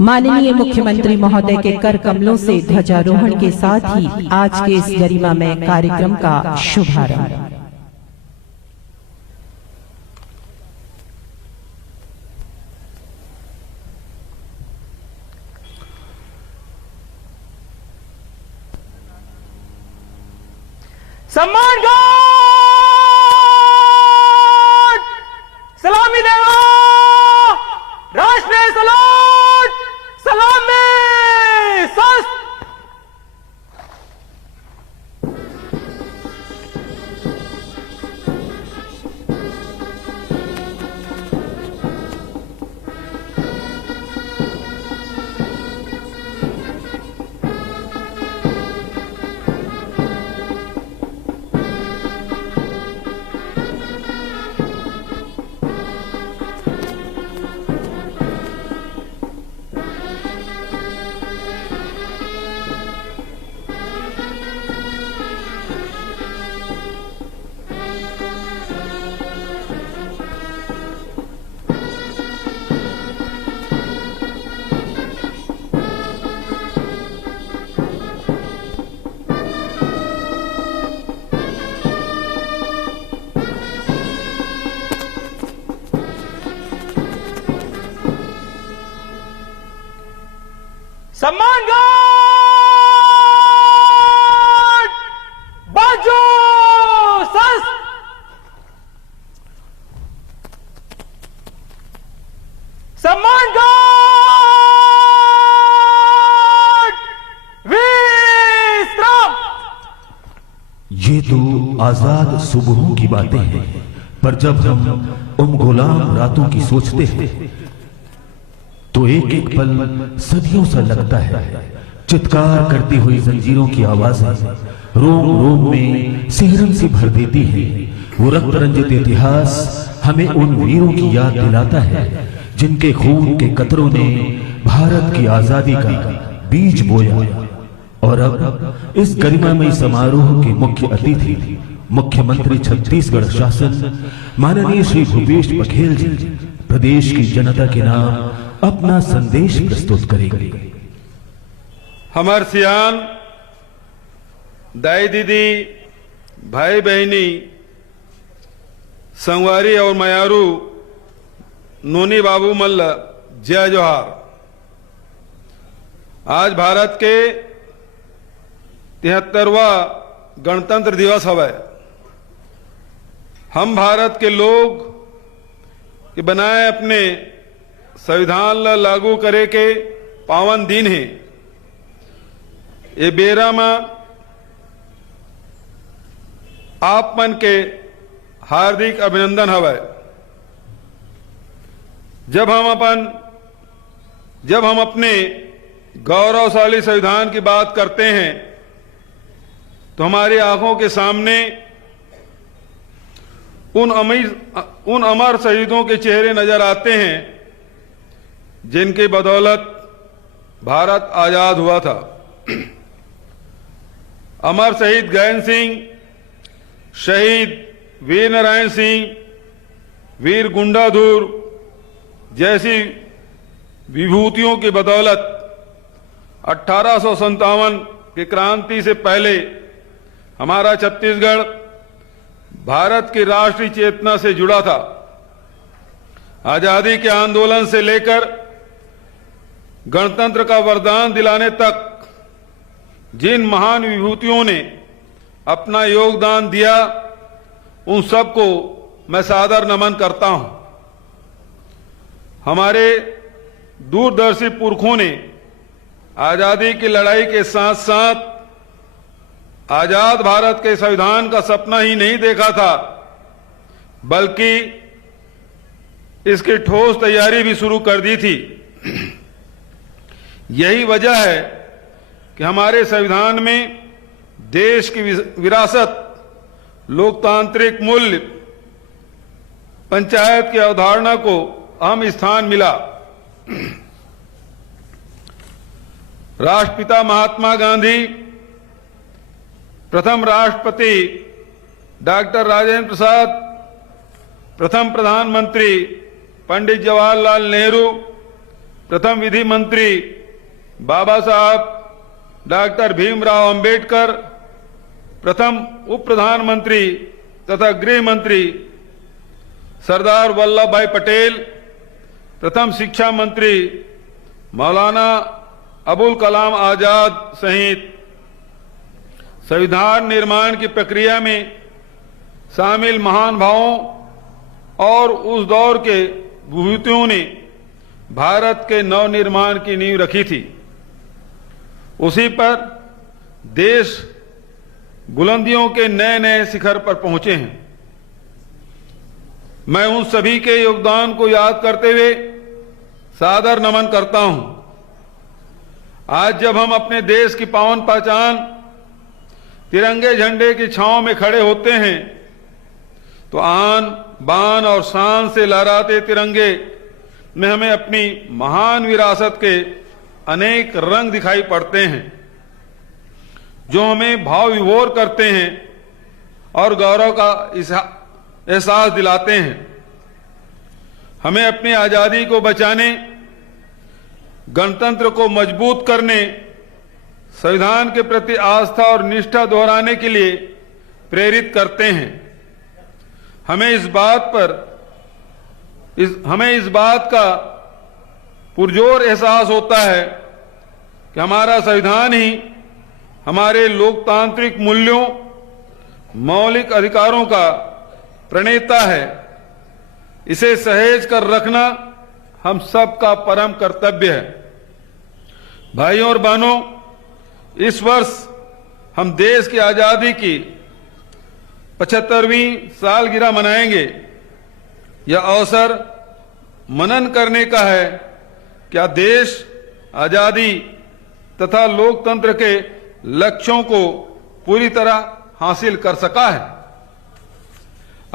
माननीय मुख्यमंत्री महोदय के कर कमलों से ध्वजारोहण के साथ ही आज के इस गरिमामय कार्यक्रम का शुभारंभ। सम्मान गार्ड सलामी देगा, राष्ट्रीय सलाट सलाम में सस्त। सम्मान गार्ड बाजू सस्त। सम्मान गार्ड विश्राम। ये तो आजाद सुबहों की बातें हैं, पर जब हम उन गुलाम रातों की सोचते हैं तो एक एक पल सदियों सा लगता है। चित्कार करती हुई जंजीरों की आवाजें रोम रोम में सिहरन से भर देती है। वो रक्त रंजित इतिहास हमें उन वीरों की याद दिलाता है जिनके खून के कतरों ने भारत की आजादी का बीज बोया। और अब इस गरिमामयी समारोह के मुख्य अतिथि मुख्यमंत्री छत्तीसगढ़ शासन माननीय श्री भूपेश बघेल जी प्रदेश की जनता के नाम अपना संदेश प्रस्तुत करेंगे। हमार सियान दाई दीदी भाई बहनी संगवारी और मयारू नोनी बाबू मल्ल जय जोहार। आज भारत के 73वां गणतंत्र दिवस हवे। हम भारत के लोग के बनाए अपने संविधान ला लागू करे के पावन दिन है। ये बेरा में आप मन के हार्दिक अभिनंदन हवे। जब हम अपने गौरवशाली संविधान की बात करते हैं तो हमारी आंखों के सामने उन अमर शहीदों के चेहरे नजर आते हैं जिनकी बदौलत भारत आजाद हुआ था। अमर शहीद गैन सिंह, शहीद वीर नारायण सिंह, वीर गुंडाधुर जैसी विभूतियों की बदौलत 1857 की क्रांति से पहले हमारा छत्तीसगढ़ भारत की राष्ट्रीय चेतना से जुड़ा था। आजादी के आंदोलन से लेकर गणतंत्र का वरदान दिलाने तक जिन महान विभूतियों ने अपना योगदान दिया उन सबको मैं सादर नमन करता हूं। हमारे दूरदर्शी पुरखों ने आजादी की लड़ाई के साथ साथ आजाद भारत के संविधान का सपना ही नहीं देखा था, बल्कि इसकी ठोस तैयारी भी शुरू कर दी थी। यही वजह है कि हमारे संविधान में देश की विरासत, लोकतांत्रिक मूल्य, पंचायत की अवधारणा को अहम स्थान मिला। राष्ट्रपिता महात्मा गांधी, प्रथम राष्ट्रपति डॉक्टर राजेंद्र प्रसाद, प्रथम प्रधानमंत्री पंडित जवाहरलाल नेहरू, प्रथम विधि मंत्री बाबा साहब डॉक्टर भीमराव अंबेडकर, प्रथम उप प्रधानमंत्री तथा गृह मंत्री सरदार वल्लभ भाई पटेल, प्रथम शिक्षा मंत्री मौलाना अबुल कलाम आजाद सहित संविधान निर्माण की प्रक्रिया में शामिल महान भावों और उस दौर के विभूतियों ने भारत के नवनिर्माण की नींव रखी थी। उसी पर देश बुलंदियों के नए नए शिखर पर पहुंचे हैं। मैं उन सभी के योगदान को याद करते हुए सादर नमन करता हूं। आज जब हम अपने देश की पावन पहचान तिरंगे झंडे की छांव में खड़े होते हैं तो आन बान और शान से लहराते तिरंगे में हमें अपनी महान विरासत के अनेक रंग दिखाई पड़ते हैं जो हमें भाव विभोर करते हैं और गौरव का एहसास दिलाते हैं। हमें अपनी आजादी को बचाने, गणतंत्र को मजबूत करने, संविधान के प्रति आस्था और निष्ठा दोहराने के लिए प्रेरित करते हैं। हमें इस बात का पुरजोर एहसास होता है कि हमारा संविधान ही हमारे लोकतांत्रिक मूल्यों, मौलिक अधिकारों का प्रणेता है। इसे सहेज कर रखना हम सबका परम कर्तव्य है। भाइयों और बहनों, इस वर्ष हम देश की आजादी की 75वीं सालगिरह मनाएंगे। यह अवसर मनन करने का है क्या देश आजादी तथा लोकतंत्र के लक्ष्यों को पूरी तरह हासिल कर सका है।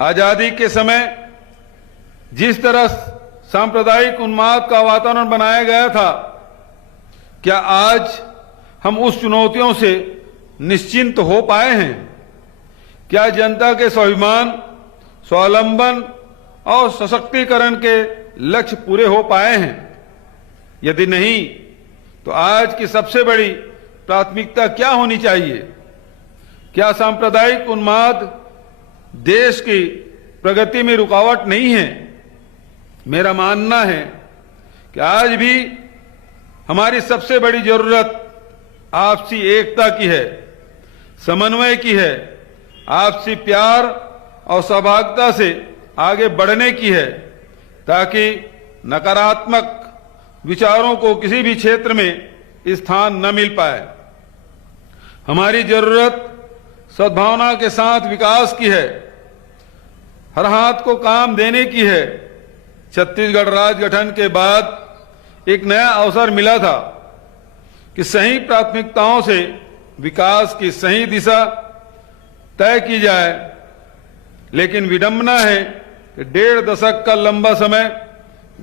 आजादी के समय जिस तरह सांप्रदायिक उन्माद का वातावरण बनाया गया था, क्या आज हम उस चुनौतियों से निश्चिंत हो पाए हैं? क्या जनता के स्वाभिमान, स्वावलंबन और सशक्तिकरण के लक्ष्य पूरे हो पाए हैं? यदि नहीं, तो आज की सबसे बड़ी प्राथमिकता क्या होनी चाहिए? क्या सांप्रदायिक उन्माद देश की प्रगति में रुकावट नहीं है? मेरा मानना है कि आज भी हमारी सबसे बड़ी जरूरत आपसी एकता की है, समन्वय की है, आपसी प्यार और सहभागिता से आगे बढ़ने की है, ताकि नकारात्मक विचारों को किसी भी क्षेत्र में स्थान न मिल पाए। हमारी जरूरत सद्भावना के साथ विकास की है, हर हाथ को काम देने की है। छत्तीसगढ़ राज्य गठन के बाद एक नया अवसर मिला था कि सही प्राथमिकताओं से विकास की सही दिशा तय की जाए, लेकिन विडंबना है कि 1.5 दशक का लंबा समय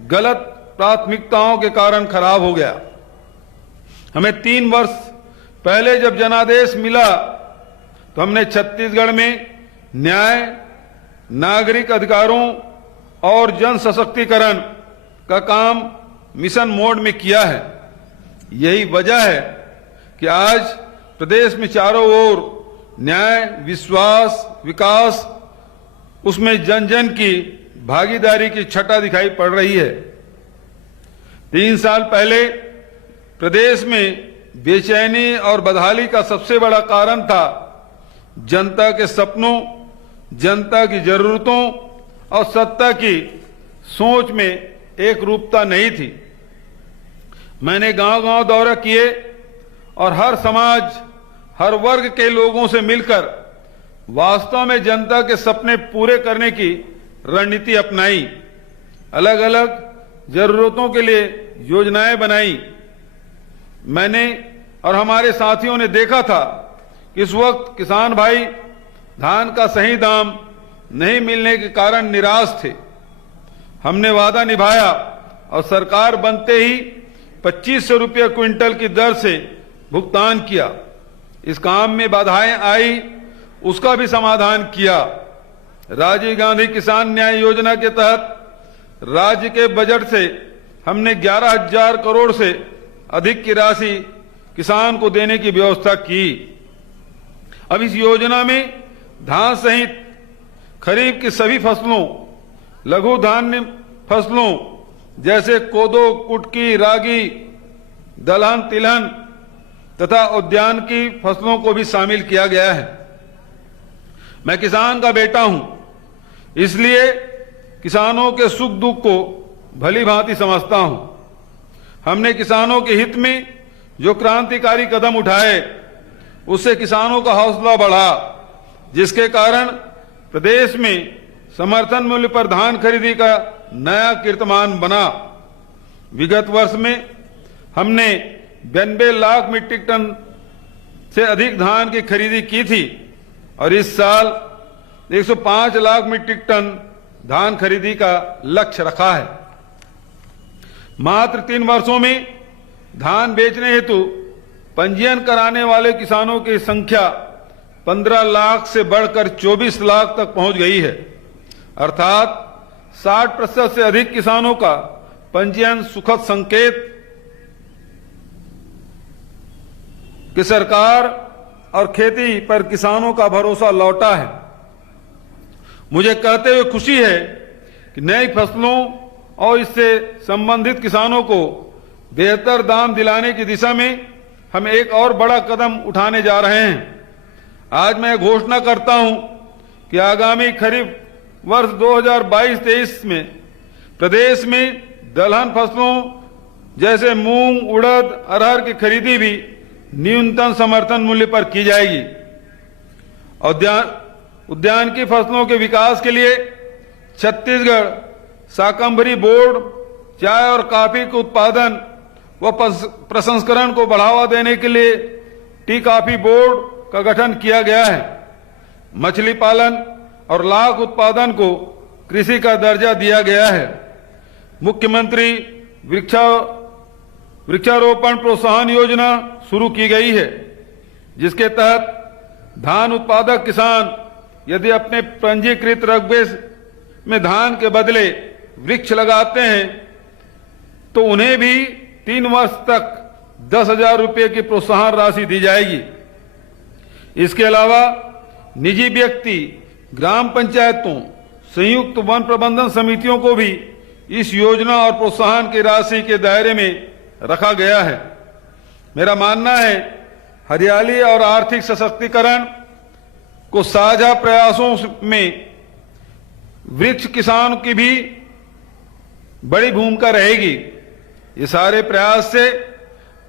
गलत प्राथमिकताओं के कारण खराब हो गया। हमें 3 वर्ष पहले जब जनादेश मिला तो हमने छत्तीसगढ़ में न्याय, नागरिक अधिकारों और जन सशक्तिकरण का काम मिशन मोड में किया है। यही वजह है कि आज प्रदेश में चारों ओर न्याय, विश्वास, विकास, उसमें जन जन की भागीदारी की छटा दिखाई पड़ रही है। 3 साल पहले प्रदेश में बेचैनी और बदहाली का सबसे बड़ा कारण था जनता के सपनों, जनता की जरूरतों और सत्ता की सोच में एक रूपता नहीं थी। मैंने गांव-गांव दौरा किए और हर समाज, हर वर्ग के लोगों से मिलकर वास्तव में जनता के सपने पूरे करने की रणनीति अपनाई। अलग अलग जरूरतों के लिए योजनाएं बनाई। मैंने और हमारे साथियों ने देखा था कि इस वक्त किसान भाई धान का सही दाम नहीं मिलने के कारण निराश थे। हमने वादा निभाया और सरकार बनते ही 2500 रुपये क्विंटल की दर से भुगतान किया। इस काम में बाधाएं आई, उसका भी समाधान किया। राजीव गांधी किसान न्याय योजना के तहत राज्य के बजट से हमने 11,000 करोड़ से अधिक की राशि किसान को देने की व्यवस्था की। अब इस योजना में धान सहित खरीफ की सभी फसलों, लघु धान्य फसलों जैसे कोदो, कुटकी, रागी, दलहन, तिलहन तथा उद्यान की फसलों को भी शामिल किया गया है। मैं किसान का बेटा हूं, इसलिए किसानों के सुख दुख को भली भांति समझता हूं। हमने किसानों के हित में जो क्रांतिकारी कदम उठाए, उससे किसानों का हौसला बढ़ा, जिसके कारण प्रदेश में समर्थन मूल्य पर धान खरीदी का नया कीर्तिमान बना। विगत वर्ष में हमने 92 लाख मीट्रिक टन से अधिक धान की खरीदी की थी और इस साल 105 लाख मीट्रिक टन धान खरीदी का लक्ष्य रखा है। मात्र 3 वर्षों में धान बेचने हेतु पंजीयन कराने वाले किसानों की संख्या 15 लाख से बढ़कर 24 लाख तक पहुंच गई है, अर्थात 60% से अधिक किसानों का पंजीयन सुखद संकेत कि सरकार और खेती पर किसानों का भरोसा लौटा है। मुझे कहते हुए खुशी है कि नई फसलों और इससे संबंधित किसानों को बेहतर दाम दिलाने की दिशा में हम एक और बड़ा कदम उठाने जा रहे हैं। आज मैं घोषणा करता हूं कि आगामी खरीफ वर्ष 2022-23 में प्रदेश में दलहन फसलों जैसे मूंग, उड़द, अरहर की खरीदी भी न्यूनतम समर्थन मूल्य पर की जाएगी। उद्यान की फसलों के विकास के लिए छत्तीसगढ़ शाकंभरी बोर्ड चाय और कॉफी के उत्पादन व प्रसंस्करण को बढ़ावा देने के लिए टी कॉफी बोर्ड का गठन किया गया है। मछली पालन और लाख उत्पादन को कृषि का दर्जा दिया गया है। मुख्यमंत्री वृक्षारोपण प्रोत्साहन योजना शुरू की गई है, जिसके तहत धान उत्पादक किसान यदि अपने पंजीकृत रकबे में धान के बदले वृक्ष लगाते हैं तो उन्हें भी 3 वर्ष तक 10,000 रुपये की प्रोत्साहन राशि दी जाएगी। इसके अलावा निजी व्यक्ति, ग्राम पंचायतों, संयुक्त वन प्रबंधन समितियों को भी इस योजना और प्रोत्साहन की राशि के दायरे में रखा गया है। मेरा मानना है हरियाली और आर्थिक सशक्तिकरण को साझा प्रयासों में वृक्ष किसान की भी बड़ी भूमिका रहेगी। ये सारे प्रयास से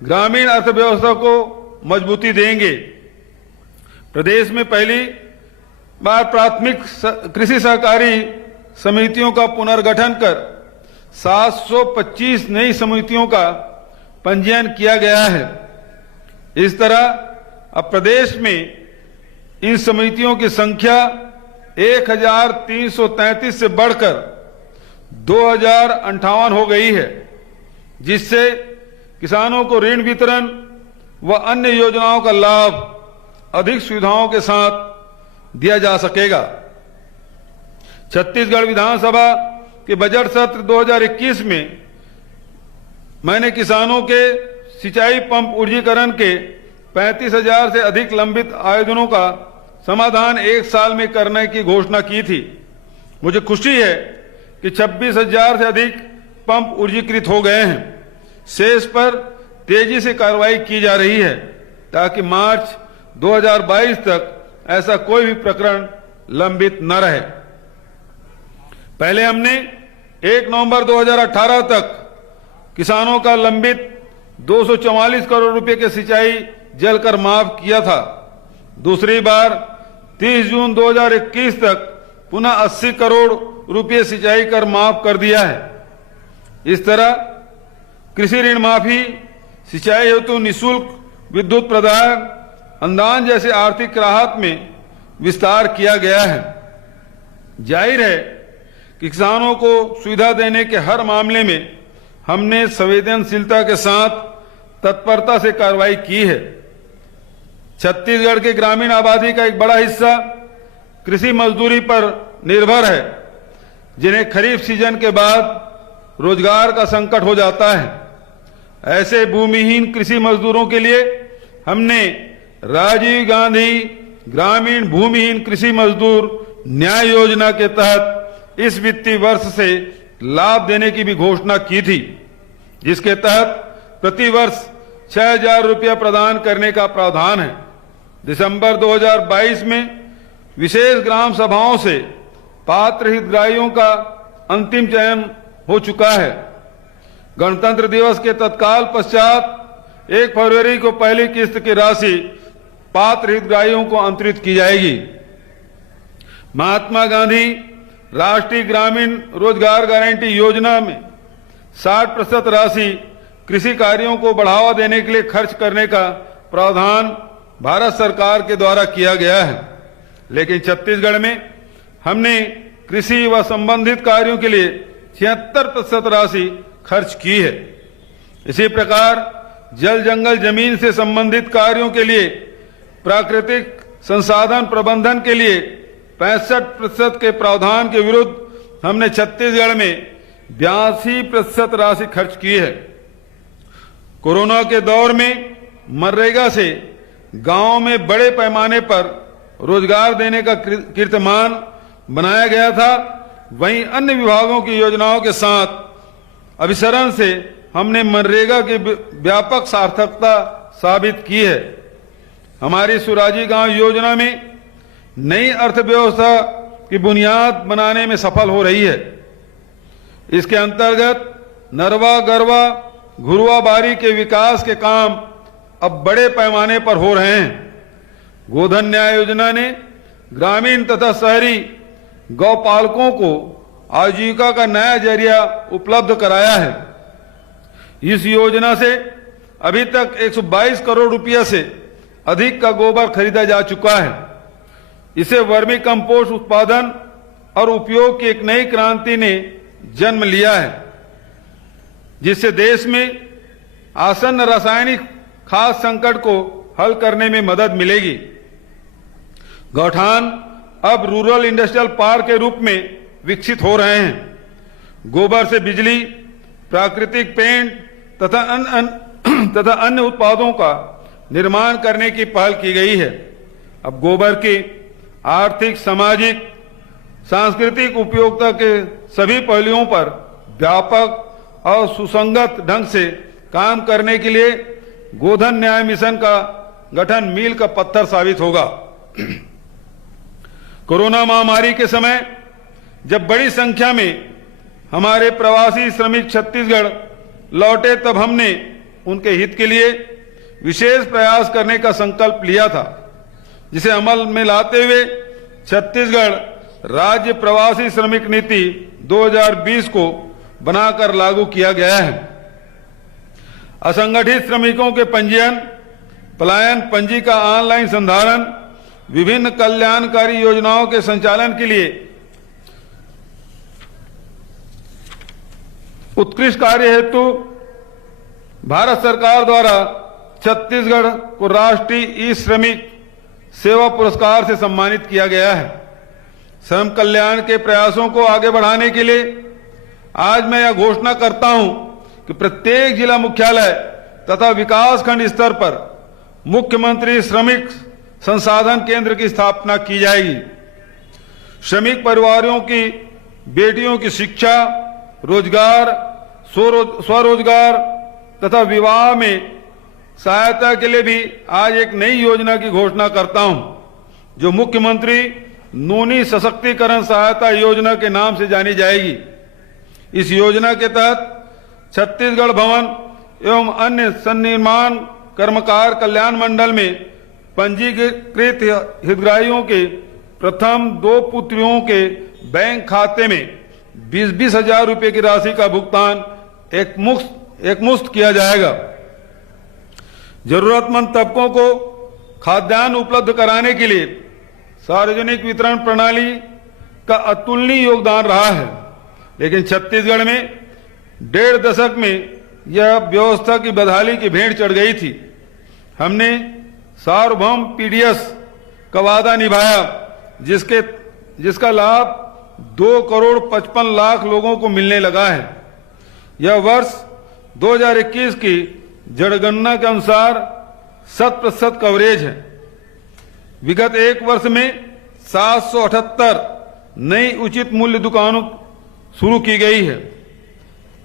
ग्रामीण अर्थव्यवस्था को मजबूती देंगे। प्रदेश में पहली बार प्राथमिक कृषि सहकारी समितियों का पुनर्गठन कर 725 नई समितियों का पंजीयन किया गया है। इस तरह अब प्रदेश में इन समितियों की संख्या 1,333 से बढ़कर 2,058 हो गई है, जिससे किसानों को ऋण वितरण व अन्य योजनाओं का लाभ अधिक सुविधाओं के साथ दिया जा सकेगा। छत्तीसगढ़ विधानसभा के बजट सत्र 2021 में मैंने किसानों के सिंचाई पंप ऊर्जीकरण के 35,000 से अधिक लंबित आवेदनों का समाधान 1 साल में करने की घोषणा की थी। मुझे खुशी है कि 26,000 से अधिक पंप ऊर्जीकृत हो गए हैं। शेष पर तेजी से कार्रवाई की जा रही है ताकि मार्च 2022 तक ऐसा कोई भी प्रकरण लंबित न रहे। पहले हमने 1 नवंबर 2018 तक किसानों का लंबित 244 करोड़ रुपए के सिंचाई जल कर माफ किया था। दूसरी बार 30 जून 2021 तक पुनः 80 करोड़ रुपए सिंचाई कर माफ कर दिया है। इस तरह कृषि ऋण माफी, सिंचाई हेतु निःशुल्क विद्युत प्रदान, अनुदान जैसे आर्थिक राहत में विस्तार किया गया है। जाहिर है कि किसानों को सुविधा देने के हर मामले में हमने संवेदनशीलता के साथ तत्परता से कार्रवाई की है। छत्तीसगढ़ की ग्रामीण आबादी का एक बड़ा हिस्सा कृषि मजदूरी पर निर्भर है। जिन्हें खरीफ सीजन के बाद रोजगार का संकट हो जाता है। ऐसे भूमिहीन कृषि मजदूरों के लिए हमने राजीव गांधी ग्रामीण भूमिहीन कृषि मजदूर न्याय योजना के तहत इस वित्तीय वर्ष से लाभ देने की भी घोषणा की थी, जिसके तहत प्रति वर्ष 6,000 रुपया प्रदान करने का प्रावधान है। दिसंबर 2022 में विशेष ग्राम सभाओं से पात्र हितग्राहियों का अंतिम चयन हो चुका है। गणतंत्र दिवस के तत्काल पश्चात 1 फरवरी को पहली किस्त की राशि पात्र हितग्राहियों को अंतरित की जाएगी। महात्मा गांधी राष्ट्रीय ग्रामीण रोजगार गारंटी योजना में 60% राशि कृषि कार्यों को बढ़ावा देने के लिए खर्च करने का प्रावधान भारत सरकार के द्वारा किया गया है, लेकिन छत्तीसगढ़ में हमने कृषि व संबंधित कार्यों के लिए 76% राशि खर्च की है। इसी प्रकार जल जंगल जमीन से संबंधित कार्यों के लिए प्राकृतिक संसाधन प्रबंधन के लिए 65% के प्रावधान के विरुद्ध हमने छत्तीसगढ़ में 82% राशि खर्च की है। कोरोना के दौर में मनरेगा से गांव में बड़े पैमाने पर रोजगार देने का कीर्तिमान बनाया गया था। वहीं अन्य विभागों की योजनाओं के साथ अभिसरण से हमने मनरेगा की व्यापक सार्थकता साबित की है। हमारी सुराजी गांव योजना में नई अर्थव्यवस्था की बुनियाद बनाने में सफल हो रही है। इसके अंतर्गत नरवा गरवा घुरवा बारी के विकास के काम अब बड़े पैमाने पर हो रहे हैं। गोधन न्याय योजना ने ग्रामीण तथा शहरी गौपालकों को आजीविका का नया जरिया उपलब्ध कराया है। इस योजना से अभी तक 122 करोड़ रुपया से अधिक का गोबर खरीदा जा चुका है। इसे वर्मी कंपोस्ट उत्पादन और उपयोग की एक नई क्रांति ने जन्म लिया है, जिससे देश में आसन्न रासायनिक खाद संकट को हल करने में मदद मिलेगी। गौठान अब रूरल इंडस्ट्रियल पार्क के रूप में विकसित हो रहे हैं। गोबर से बिजली, प्राकृतिक पेंट तथा अन्य उत्पादों का निर्माण करने की पहल की गई है। अब गोबर की आर्थिक, सामाजिक, सांस्कृतिक उपयोगिता के सभी पहलुओं पर व्यापक और सुसंगत ढंग से काम करने के लिए गोधन न्याय मिशन का गठन मील का पत्थर साबित होगा। कोरोना महामारी के समय जब बड़ी संख्या में हमारे प्रवासी श्रमिक छत्तीसगढ़ लौटे, तब हमने उनके हित के लिए विशेष प्रयास करने का संकल्प लिया था, जिसे अमल में लाते हुए छत्तीसगढ़ राज्य प्रवासी श्रमिक नीति 2020 को बनाकर लागू किया गया है। असंगठित श्रमिकों के पंजीयन, पलायन पंजी का ऑनलाइन संधारण, विभिन्न कल्याणकारी योजनाओं के संचालन के लिए उत्कृष्ट कार्य हेतु भारत सरकार द्वारा छत्तीसगढ़ को राष्ट्रीय ई श्रमिक सेवा पुरस्कार से सम्मानित किया गया है। श्रम कल्याण के प्रयासों को आगे बढ़ाने के लिए आज मैं यह घोषणा करता हूं कि प्रत्येक जिला मुख्यालय तथा विकासखंड स्तर पर मुख्यमंत्री श्रमिक संसाधन केंद्र की स्थापना की जाएगी। श्रमिक परिवारों की बेटियों की शिक्षा, रोजगार, स्वरोजगार तथा विवाह में सहायता के लिए भी आज एक नई योजना की घोषणा करता हूं, जो मुख्यमंत्री नूनी सशक्तिकरण सहायता योजना के नाम से जानी जाएगी। इस योजना के तहत छत्तीसगढ़ भवन एवं अन्य सन्निर्माण कर्मकार कल्याण मंडल में पंजीकृत हितग्राहियों के प्रथम 2 पुत्रियों के बैंक खाते में 20-20 हजार रुपये की राशि का भुगतान एकमुश्त किया जाएगा। जरूरतमंद तबकों को खाद्यान्न उपलब्ध कराने के लिए सार्वजनिक वितरण प्रणाली का अतुलनीय योगदान रहा है, लेकिन छत्तीसगढ़ में 1.5 दशक में यह व्यवस्था की बदहाली की भेंट चढ़ गई थी। हमने सार्वभौम पीडीएस का वादा निभाया, जिसका लाभ 2,55,00,000 लोगों को मिलने लगा है। यह वर्ष 2021 की जनगणना के अनुसार 100% कवरेज है। विगत एक वर्ष में 778 नई उचित मूल्य दुकानों शुरू की गई है।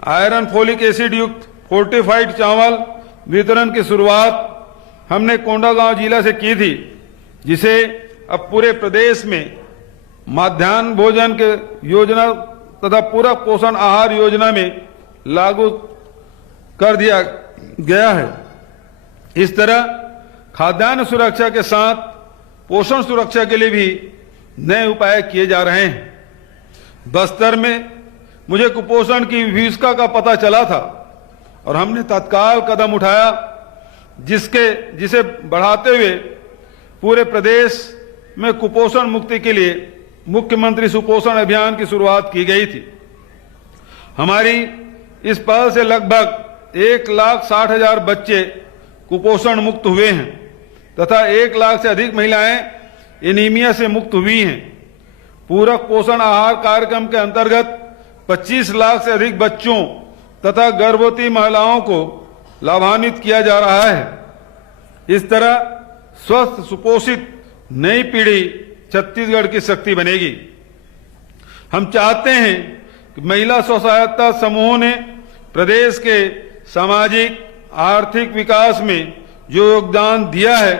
आयरन फोलिक एसिड युक्त फोर्टिफाइड चावल वितरण की शुरुआत हमने कोंडागांव जिला से की थी, जिसे अब पूरे प्रदेश में मध्याह्न भोजन के योजना तथा पूरक पोषण आहार योजना में लागू कर दिया गया है। इस तरह खाद्यान्न सुरक्षा के साथ पोषण सुरक्षा के लिए भी नए उपाय किए जा रहे हैं। बस्तर में मुझे कुपोषण की विभीषिका का पता चला था और हमने तत्काल कदम उठाया, जिसे बढ़ाते हुए पूरे प्रदेश में कुपोषण मुक्ति के लिए मुख्यमंत्री सुपोषण अभियान की शुरुआत की गई थी। हमारी इस पहल से लगभग 1,60,000 बच्चे कुपोषण मुक्त हुए हैं तथा 1 लाख से अधिक महिलाएं एनीमिया से मुक्त हुई हैं। पूरक पोषण आहार कार्यक्रम के अंतर्गत 25 लाख से अधिक बच्चों तथा गर्भवती महिलाओं को लाभान्वित किया जा रहा है। इस तरह स्वस्थ सुपोषित नई पीढ़ी छत्तीसगढ़ की शक्ति बनेगी। हम चाहते हैं कि महिला स्व सहायता समूहों ने प्रदेश के सामाजिक आर्थिक विकास में जो योगदान दिया है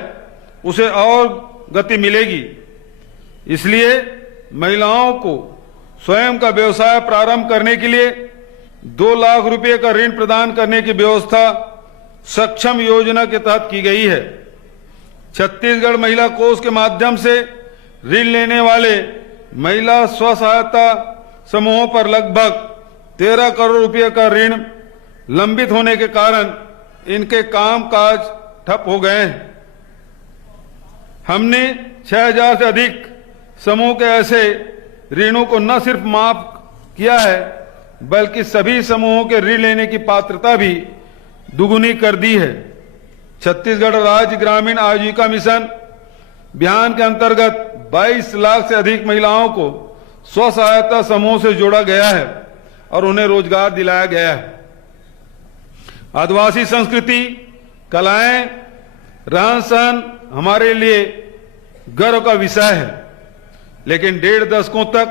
उसे और गति मिलेगी। इसलिए महिलाओं को स्वयं का व्यवसाय प्रारंभ करने के लिए 2 लाख रुपए का ऋण प्रदान करने की व्यवस्था सक्षम योजना के तहत की गई है। छत्तीसगढ़ महिला कोष के माध्यम से ऋण लेने वाले महिला स्व सहायता समूहों पर लगभग 13 करोड़ रुपए का ऋण लंबित होने के कारण इनके कामकाज ठप हो गए हैं। हमने 6,000 से अधिक समूह के ऐसे ऋणों को न सिर्फ माफ किया है बल्कि सभी समूहों के ऋण लेने की पात्रता भी दुगुनी कर दी है। छत्तीसगढ़ राज्य ग्रामीण आजीविका मिशन अभियान के अंतर्गत 22 लाख से अधिक महिलाओं को स्व सहायता समूह से जोड़ा गया है और उन्हें रोजगार दिलाया गया है। आदिवासी संस्कृति, कलाएं, रहन सहन हमारे लिए गर्व का विषय है, लेकिन 1.5 दशकों तक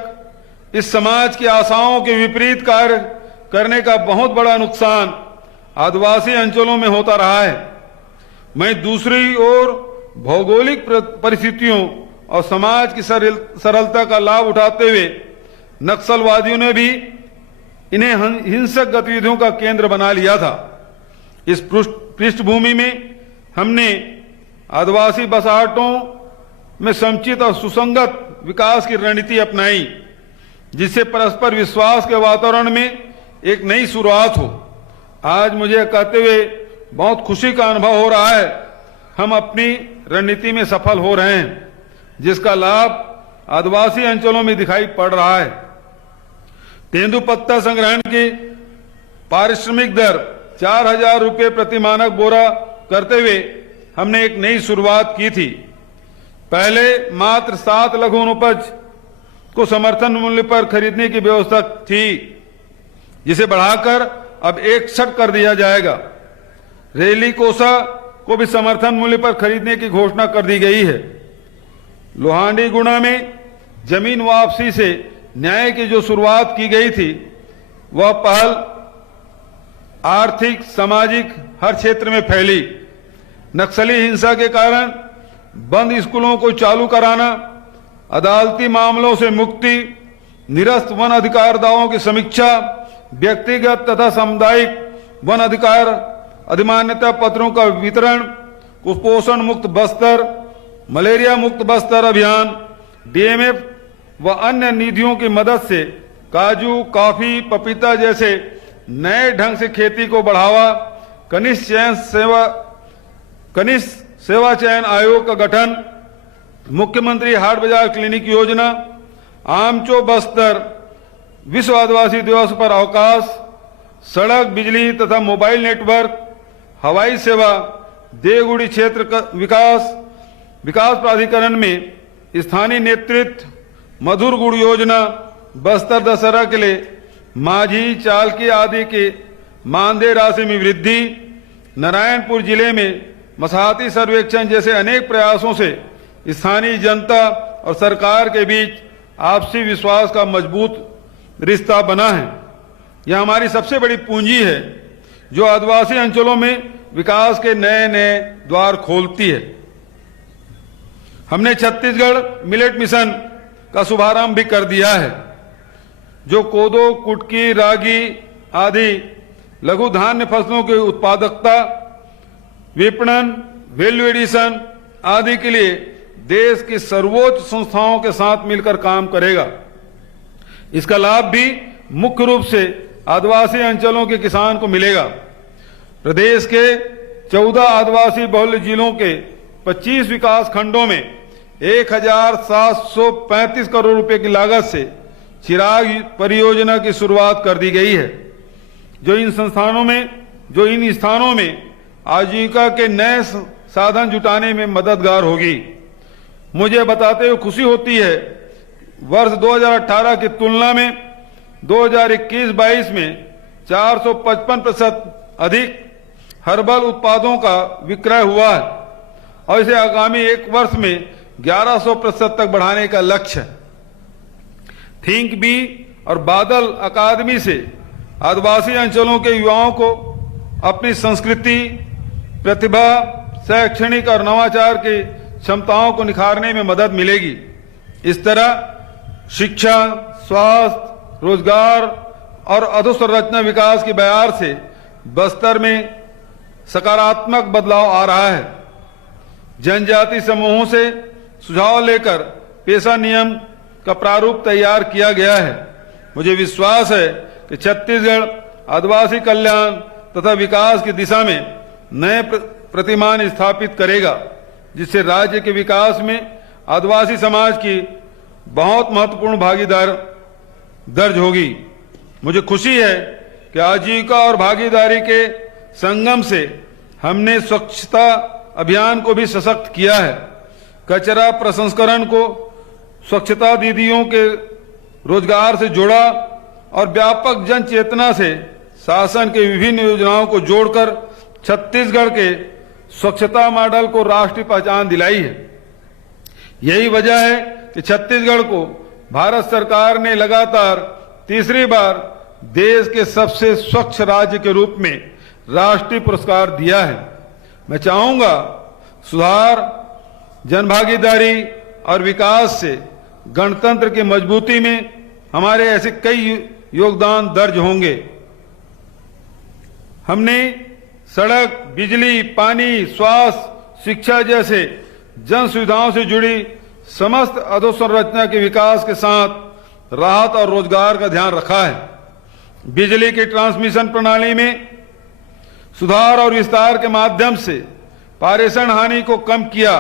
इस समाज की आशाओं के विपरीत कार्य करने का बहुत बड़ा नुकसान आदिवासी अंचलों में होता रहा है। मैं दूसरी ओर भौगोलिक परिस्थितियों और समाज की सरलता का लाभ उठाते हुए नक्सलवादियों ने भी इन्हें हिंसक गतिविधियों का केंद्र बना लिया था। इस पृष्ठभूमि में हमने आदिवासी बसाहटों में समुचित और सुसंगत विकास की रणनीति अपनाई, जिससे परस्पर विश्वास के वातावरण में एक नई शुरुआत हो। आज मुझे कहते हुए बहुत खुशी का अनुभव हो रहा है। हम अपनी रणनीति में सफल हो रहे हैं, जिसका लाभ आदिवासी अंचलों में दिखाई पड़ रहा है। तेंदुपत्ता संग्रहण की पारिश्रमिक दर 4,000 रुपये प्रति मानक बोरा करते हुए हमने एक नई शुरुआत की थी। पहले मात्र 7 लघु वनोपज को समर्थन मूल्य पर खरीदने की व्यवस्था थी, जिसे बढ़ाकर अब 61 कर दिया जाएगा। रेली कोसा को भी समर्थन मूल्य पर खरीदने की घोषणा कर दी गई है। लोहांडी गुणा में जमीन वापसी से न्याय की जो शुरुआत की गई थी, वह पहल आर्थिक सामाजिक हर क्षेत्र में फैली। नक्सली हिंसा के कारण बंद स्कूलों को चालू कराना, अदालती मामलों से मुक्ति, निरस्त वन अधिकार दावों की समीक्षा, व्यक्तिगत तथा सामुदायिक वन अधिकार अधिमान्यता पत्रों का वितरण, कुपोषण मुक्त बस्तर, मलेरिया मुक्त बस्तर अभियान, डीएमएफ व अन्य निधियों की मदद से काजू, कॉफी, पपीता जैसे नए ढंग से खेती को बढ़ावा, कनिष्ठ सेवा चयन आयोग का गठन, मुख्यमंत्री हाट बाजार क्लिनिक योजना, आमचो बस्तर विश्व आदिवासी दिवस पर अवकाश, सड़क, बिजली तथा मोबाइल नेटवर्क, हवाई सेवा, देवगुड़ी क्षेत्र का विकास प्राधिकरण में स्थानीय नेतृत्व, मधुर गुड़ योजना, बस्तर दशहरा के लिए माझी, चालकी आदि के मानदेय राशि में वृद्धि, नारायणपुर जिले में मसाहती सर्वेक्षण जैसे अनेक प्रयासों से स्थानीय जनता और सरकार के बीच आपसी विश्वास का मजबूत रिश्ता बना है। यह हमारी सबसे बड़ी पूंजी है जो आदिवासी अंचलों में विकास के नए नए द्वार खोलती है। हमने छत्तीसगढ़ मिलेट मिशन का शुभारंभ भी कर दिया है, जो कोदो, कुटकी, रागी आदि लघु धान्य फसलों की उत्पादकता, विपणन, वैल्यू एडिशन आदि के लिए देश की सर्वोच्च संस्थाओं के साथ मिलकर काम करेगा। इसका लाभ भी मुख्य रूप से आदिवासी अंचलों के किसान को मिलेगा। प्रदेश के 14 आदिवासी बहुल जिलों के 25 विकास खंडों में 1735 करोड़ रुपए की लागत से चिराग परियोजना की शुरुआत कर दी गई है, जो इन स्थानों में आजीविका के नए साधन जुटाने में मददगार होगी। मुझे बताते हुए खुशी होती है, वर्ष 2018 की तुलना में 2021-22 में 455% अधिक हर्बल उत्पादों का विक्रय हुआ है और इसे आगामी एक वर्ष में 1100% तक बढ़ाने का लक्ष्य है। थिंक बी और बादल अकादमी से आदिवासी अंचलों के युवाओं को अपनी संस्कृति, प्रतिभा, शैक्षणिक और नवाचार की क्षमताओं को निखारने में मदद मिलेगी। इस तरह शिक्षा, स्वास्थ्य, रोजगार और अधोसंरचना विकास की बयार से बस्तर में सकारात्मक बदलाव आ रहा है। जनजाति समूहों से सुझाव लेकर पेशा नियम का प्रारूप तैयार किया गया है। मुझे विश्वास है कि छत्तीसगढ़ आदिवासी कल्याण तथा विकास की दिशा में नए प्रतिमान स्थापित करेगा, जिससे राज्य के विकास में आदिवासी समाज की बहुत महत्वपूर्ण भागीदारी दर्ज होगी। मुझे खुशी है कि आजीविका और भागीदारी के संगम से हमने स्वच्छता अभियान को भी सशक्त किया है। कचरा प्रसंस्करण को स्वच्छता दीदियों के रोजगार से जोड़ा और व्यापक जन चेतना से शासन के विभिन्न योजनाओं को जोड़कर छत्तीसगढ़ के स्वच्छता मॉडल को राष्ट्रीय पहचान दिलाई है। यही वजह है कि छत्तीसगढ़ को भारत सरकार ने लगातार तीसरी बार देश के सबसे स्वच्छ राज्य के रूप में राष्ट्रीय पुरस्कार दिया है। मैं चाहूंगा सुधार, जनभागीदारी और विकास से गणतंत्र की मजबूती में हमारे ऐसे कई योगदान दर्ज होंगे। हमने सड़क, बिजली, पानी, स्वास्थ्य, शिक्षा जैसे जन सुविधाओं से जुड़ी समस्त अधोसंरचना के विकास के साथ राहत और रोजगार का ध्यान रखा है। बिजली की ट्रांसमिशन प्रणाली में सुधार और विस्तार के माध्यम से पारेषण हानि को कम किया,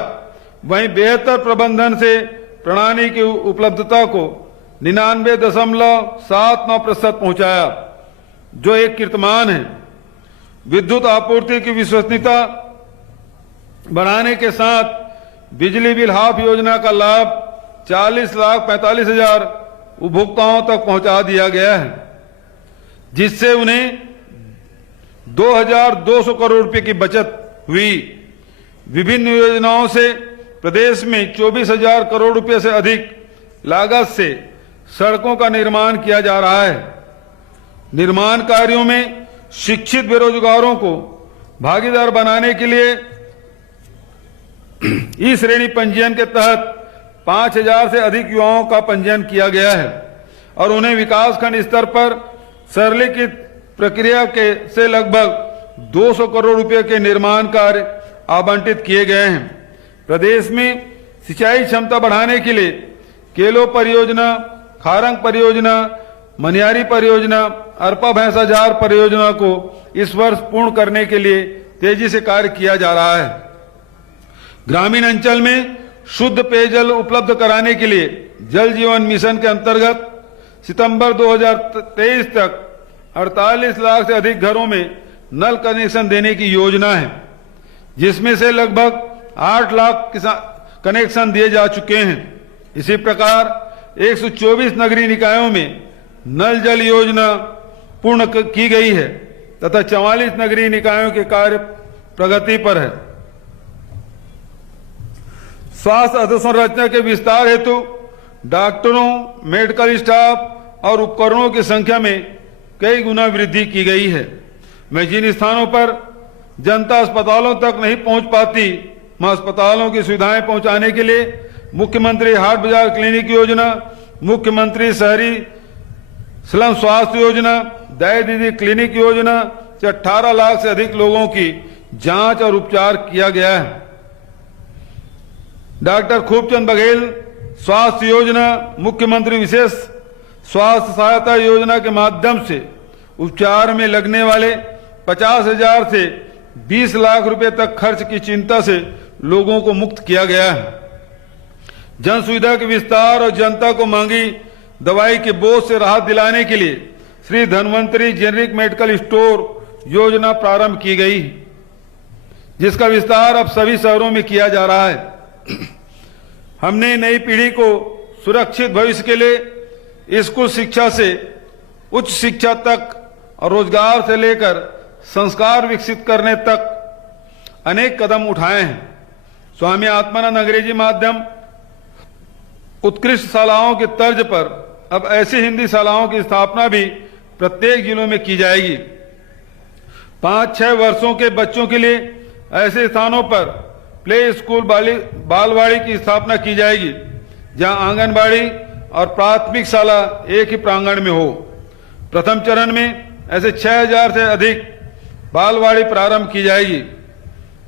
वहीं बेहतर प्रबंधन से प्रणाली की उपलब्धता को 99.79% पहुंचाया, जो एक कीर्तिमान है। विद्युत आपूर्ति की विश्वसनीयता बढ़ाने के साथ बिजली बिल हाफ योजना का लाभ 40,45,000 उपभोक्ताओं तक पहुंचा दिया गया है, जिससे उन्हें 2,200 करोड़ रुपए की बचत हुई। विभिन्न योजनाओं से प्रदेश में 24,000 करोड़ रुपए से अधिक लागत से सड़कों का निर्माण किया जा रहा है। निर्माण कार्यों में शिक्षित बेरोजगारों को भागीदार बनाने के लिए ई श्रेणी पंजीयन के तहत 5,000 से अधिक युवाओं का पंजीयन किया गया है और उन्हें विकासखंड स्तर पर सरलीकृत प्रक्रिया से लगभग 200 करोड़ रुपए के निर्माण कार्य आवंटित किए गए हैं। प्रदेश में सिंचाई क्षमता बढ़ाने के लिए केलो परियोजना, खारंग परियोजना, मनियारी परियोजना, अरपा भैंसाझार परियोजना को इस वर्ष पूर्ण करने के लिए तेजी से कार्य किया जा रहा है। ग्रामीण अंचल में शुद्ध पेयजल उपलब्ध कराने के लिए जल जीवन मिशन के अंतर्गत सितंबर 2023 तक 48 लाख से अधिक घरों में नल कनेक्शन देने की योजना है, जिसमें से लगभग 8 लाख कनेक्शन दिए जा चुके हैं। इसी प्रकार 124 नगरीय निकायों में नल जल योजना पूर्ण की गई है तथा 44 नगरीय निकायों के कार्य प्रगति पर है। स्वास्थ्य अधोसंरचना के विस्तार हेतु डॉक्टरों, मेडिकल स्टाफ और उपकरणों की संख्या में कई गुना वृद्धि की गई है। मैं जिन स्थानों पर जनता अस्पतालों तक नहीं पहुंच पाती, वहां अस्पतालों की सुविधाएं पहुंचाने के लिए मुख्यमंत्री हाट बाजार क्लिनिक योजना, मुख्यमंत्री शहरी स्लम स्वास्थ्य योजना, दया दीदी क्लिनिक योजना से 18 लाख से अधिक लोगों की जांच और उपचार किया गया है। डॉक्टर खूबचंद बघेल स्वास्थ्य योजना, मुख्यमंत्री विशेष स्वास्थ्य सहायता योजना के माध्यम से उपचार में लगने वाले 50,000 से 20 लाख रुपए तक खर्च की चिंता से लोगों को मुक्त किया गया है। जन सुविधा के विस्तार और जनता को मांगी दवाई के बोझ से राहत दिलाने के लिए Shri Dhanvantari generic medical store योजना प्रारंभ की गई, जिसका विस्तार अब सभी शहरों में किया जा रहा है। हमने नई पीढ़ी को सुरक्षित भविष्य के लिए स्कूल शिक्षा से उच्च शिक्षा तक और रोजगार से लेकर संस्कार विकसित करने तक अनेक कदम उठाए हैं। स्वामी आत्मानंद अंग्रेजी माध्यम उत्कृष्ट शालाओं के तर्ज पर अब ऐसी हिंदी शालाओं की स्थापना भी प्रत्येक जिलों में की जाएगी। 5-6 वर्षों के बच्चों के लिए ऐसे स्थानों पर प्ले स्कूल बालवाड़ी की स्थापना की जाएगी, जहां आंगनबाड़ी और प्राथमिक शाला एक ही प्रांगण में हो। प्रथम चरण में ऐसे 6,000 से अधिक बालवाड़ी प्रारंभ की जाएगी।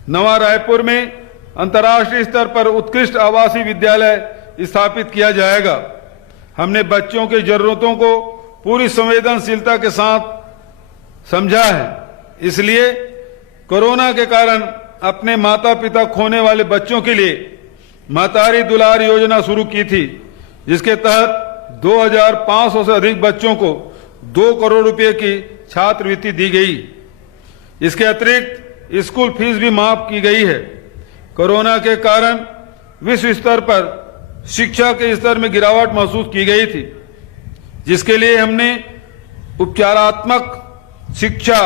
नवा रायपुर में अंतर्राष्ट्रीय स्तर पर उत्कृष्ट आवासीय विद्यालय स्थापित किया जाएगा। हमने बच्चों की जरूरतों को पूरी संवेदनशीलता के साथ समझा है, इसलिए कोरोना के कारण अपने माता पिता खोने वाले बच्चों के लिए महतारी दुलार योजना शुरू की थी, जिसके तहत 2,500 से अधिक बच्चों को 2 करोड़ रुपए की छात्रवृत्ति दी गई। इसके अतिरिक्त स्कूल फीस भी माफ की गई है। कोरोना के कारण विश्व स्तर पर शिक्षा के स्तर में गिरावट महसूस की गई थी, जिसके लिए हमने उपचारात्मक शिक्षा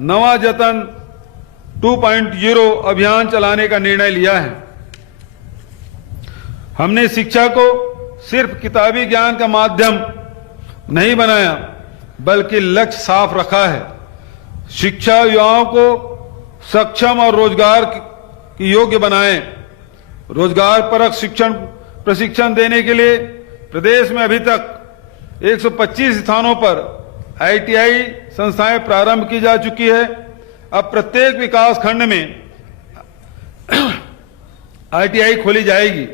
नवा जतन 2.0 अभियान चलाने का निर्णय लिया है। हमने शिक्षा को सिर्फ किताबी ज्ञान का माध्यम नहीं बनाया, बल्कि लक्ष्य साफ रखा है। शिक्षा युवाओं को सक्षम और रोजगार की योग्य बनाएं। रोजगार परक शिक्षण प्रशिक्षण देने के लिए प्रदेश में अभी तक 125 स्थानों पर ITI संस्थाएं प्रारंभ की जा चुकी है। अब प्रत्येक विकास खंड में ITI खोली जाएगी।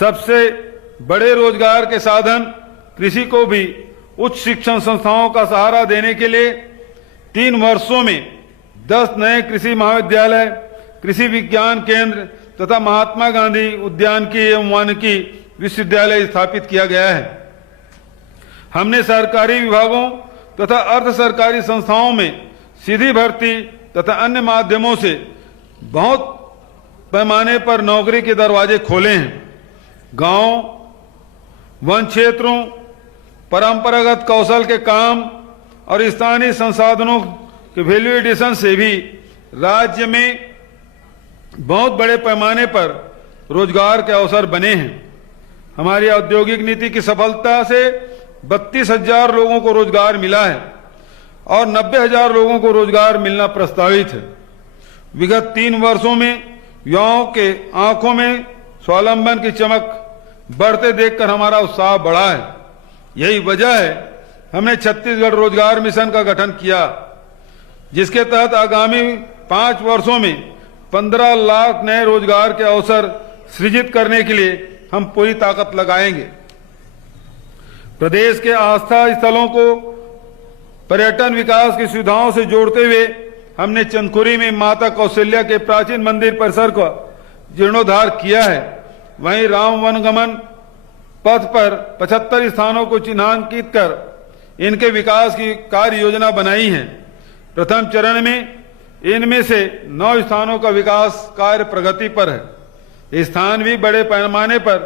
सबसे बड़े रोजगार के साधन कृषि को भी उच्च शिक्षण संस्थाओं का सहारा देने के लिए 3 वर्षों में 10 नए कृषि महाविद्यालय, कृषि विज्ञान केंद्र तथा महात्मा गांधी उद्यानिकी एवं वानिकी विश्वविद्यालय स्थापित किया गया है। हमने सरकारी विभागों तथा अर्ध सरकारी संस्थाओं में सीधी भर्ती तथा अन्य माध्यमों से बहुत पैमाने पर नौकरी के दरवाजे खोले हैं। गांव, वन क्षेत्रों, परंपरागत कौशल के काम और स्थानीय संसाधनों के वैल्यू एडिशन से भी राज्य में बहुत बड़े पैमाने पर रोजगार के अवसर बने हैं। हमारी औद्योगिक नीति की सफलता से 32,000 लोगों को रोजगार मिला है और 90,000 लोगों को रोजगार मिलना प्रस्तावित है। विगत 3 वर्षों में युवाओं के आंखों में स्वावलंबन की चमक बढ़ते देखकर हमारा उत्साह बढ़ा है। यही वजह है हमने छत्तीसगढ़ रोजगार मिशन का गठन किया, जिसके तहत आगामी 5 वर्षों में 15 लाख नए रोजगार के अवसर सृजित करने के लिए हम पूरी ताकत लगाएंगे। प्रदेश के आस्था स्थलों को पर्यटन विकास की सुविधाओं से जोड़ते हुए हमने चंदखुरी में माता कौशल्या के प्राचीन मंदिर परिसर का जीर्णोद्धार किया है। वहीं राम वनगमन पथ पर 75 स्थानों को चिन्हांकित कर इनके विकास की कार्य योजना बनाई है। प्रथम चरण में इनमें से 9 स्थानों का विकास कार्य प्रगति पर है। ये स्थान भी बड़े पैमाने पर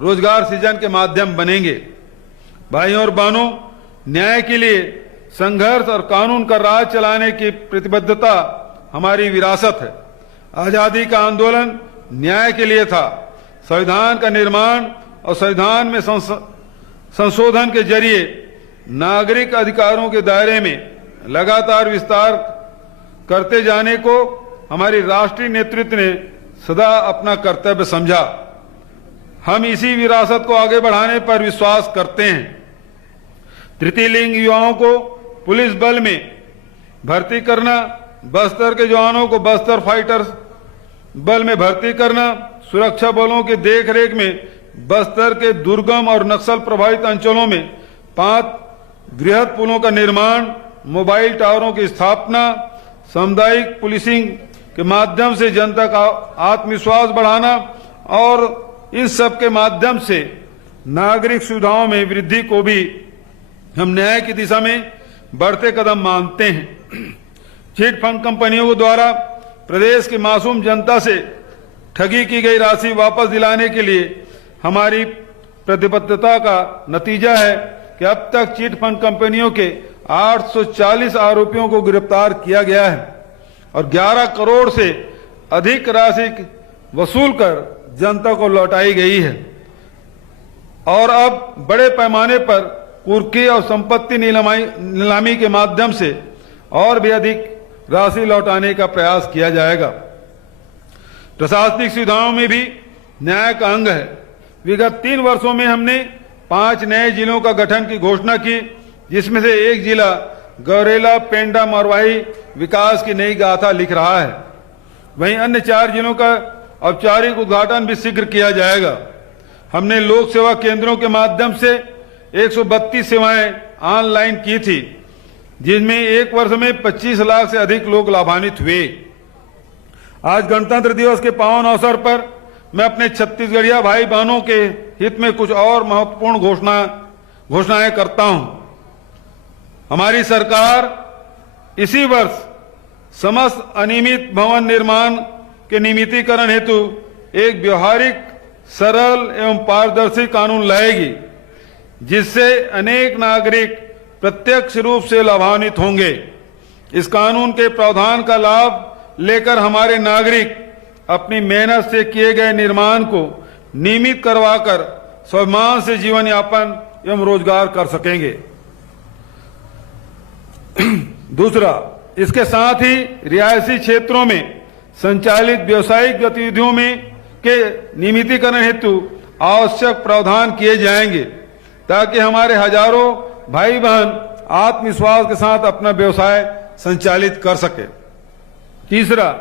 रोजगार सृजन के माध्यम बनेंगे। भाइयों और बहनों, न्याय के लिए संघर्ष और कानून का राज चलाने की प्रतिबद्धता हमारी विरासत है। आजादी का आंदोलन न्याय के लिए था। संविधान का निर्माण और संविधान में संशोधन के जरिए नागरिक अधिकारों के दायरे में लगातार विस्तार करते जाने को हमारी राष्ट्रीय नेतृत्व ने सदा अपना कर्तव्य समझा। हम इसी विरासत को आगे बढ़ाने पर विश्वास करते हैं। तृतीय लिंग युवाओं को पुलिस बल में भर्ती करना, बस्तर के जवानों को बस्तर फाइटर्स बल में भर्ती करना, सुरक्षा बलों की देखरेख में बस्तर के दुर्गम और नक्सल प्रभावित अंचलों में 5 बृहद पुलों का निर्माण, मोबाइल टावरों की स्थापना, सामुदायिक पुलिसिंग के माध्यम से जनता का आत्मविश्वास बढ़ाना और इन सब के माध्यम से नागरिक सुविधाओं में वृद्धि को भी हम न्याय की दिशा में बढ़ते कदम मानते हैं। चिट फंड कंपनियों द्वारा प्रदेश की मासूम जनता से ठगी की गई राशि वापस दिलाने के लिए हमारी प्रतिबद्धता का नतीजा है कि अब तक चिट फंड कंपनियों के 840 आरोपियों को गिरफ्तार किया गया है और 11 करोड़ से अधिक राशि वसूल कर जनता को लौटाई गई है। और अब बड़े पैमाने पर कुर्की और संपत्ति नीलामी के माध्यम से और भी अधिक राशि लौटाने का प्रयास किया जाएगा। प्रशासनिक सुविधाओं में भी न्याय का अंग है। विगत 3 वर्षों में हमने 5 नए जिलों का गठन की घोषणा की, जिसमें से एक जिला गौरेला पेंडा मरवाही विकास की नई गाथा लिख रहा है। वहीं अन्य 4 जिलों का औपचारिक उद्घाटन भी शीघ्र किया जाएगा। हमने लोक सेवा केंद्रों के माध्यम से 132 सेवाएं ऑनलाइन की थी, जिनमें 1 वर्ष में 25 लाख से अधिक लोग लाभान्वित हुए। आज गणतंत्र दिवस के पावन अवसर पर मैं अपने छत्तीसगढ़िया भाई बहनों के हित में कुछ और महत्वपूर्ण घोषणाएं करता हूं। हमारी सरकार इसी वर्ष समस्त अनियमित भवन निर्माण के नियमितीकरण हेतु एक व्यवहारिक, सरल एवं पारदर्शी कानून लाएगी, जिससे अनेक नागरिक प्रत्यक्ष रूप से लाभान्वित होंगे। इस कानून के प्रावधान का लाभ लेकर हमारे नागरिक अपनी मेहनत से किए गए निर्माण को नियमित करवाकर स्वाभिमान से जीवन यापन एवं रोजगार कर सकेंगे। दूसरा, इसके साथ ही रिहायशी क्षेत्रों में संचालित व्यवसायिक गतिविधियों में के नियमितीकरण हेतु आवश्यक प्रावधान किए जाएंगे, ताकि हमारे हजारों भाई बहन आत्मविश्वास के साथ अपना व्यवसाय संचालित कर सके। तीसरा,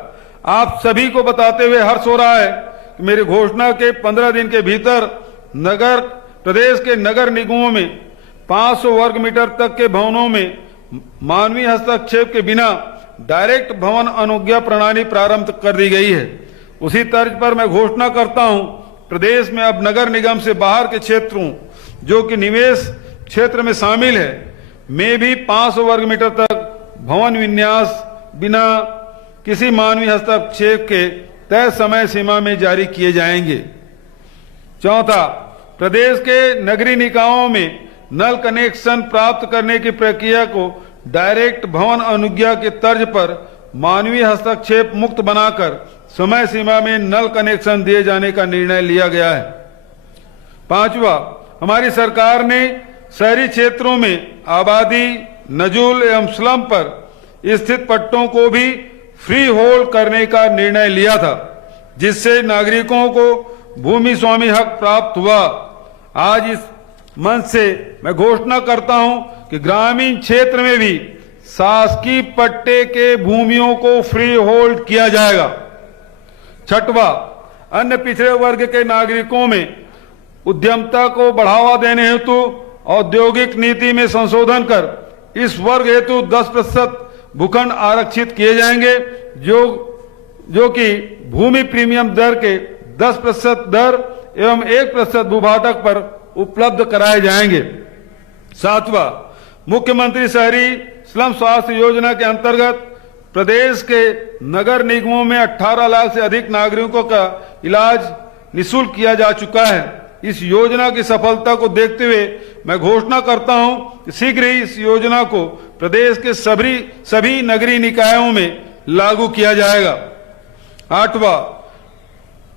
आप सभी को बताते हुए हर्ष हो रहा है कि मेरी घोषणा के 15 दिन के भीतर प्रदेश के नगर निगमों में 500 वर्ग मीटर तक के भवनों में मानवीय हस्तक्षेप के बिना डायरेक्ट भवन अनुज्ञा प्रणाली प्रारंभ कर दी गई है। उसी तर्ज पर मैं घोषणा करता हूं, प्रदेश में अब नगर निगम से बाहर के क्षेत्रों जो कि निवेश क्षेत्र में शामिल है में भी 500 वर्ग मीटर तक भवन विन्यास बिना किसी मानवीय हस्तक्षेप के तय समय सीमा में जारी किए जाएंगे। चौथा, प्रदेश के नगरीय निकायों में नल कनेक्शन प्राप्त करने की प्रक्रिया को डायरेक्ट भवन अनुज्ञा के तर्ज पर मानवीय हस्तक्षेप मुक्त बनाकर समय सीमा में नल कनेक्शन दिए जाने का निर्णय लिया गया है। पांचवा, हमारी सरकार ने शहरी क्षेत्रों में आबादी, नजूल एवं स्लम पर स्थित पट्टों को भी फ्री होल्ड करने का निर्णय लिया था, जिससे नागरिकों को भूमि स्वामी हक प्राप्त हुआ। आज इस मंच से मैं घोषणा करता हूं कि ग्रामीण क्षेत्र में भी शासकीय पट्टे के भूमियों को फ्री होल्ड किया जाएगा। छठवां, अन्य पिछड़े वर्ग के नागरिकों में उद्यमता को बढ़ावा देने हेतु औद्योगिक नीति में संशोधन कर इस वर्ग हेतु 10% भूखंड आरक्षित किए जाएंगे, जो कि भूमि प्रीमियम दर के 10% दर एवं 1% भूभाटक पर उपलब्ध कराए जाएंगे। सातवां, मुख्यमंत्री शहरी स्लम स्वास्थ्य योजना के अंतर्गत प्रदेश के नगर निगमों में 18 लाख से अधिक नागरिकों का इलाज निःशुल्क किया जा चुका है। इस योजना की सफलता को देखते हुए मैं घोषणा करता हूं कि शीघ्र ही इस योजना को प्रदेश के सभी नगरीय निकायों में लागू किया जाएगा। 8वां,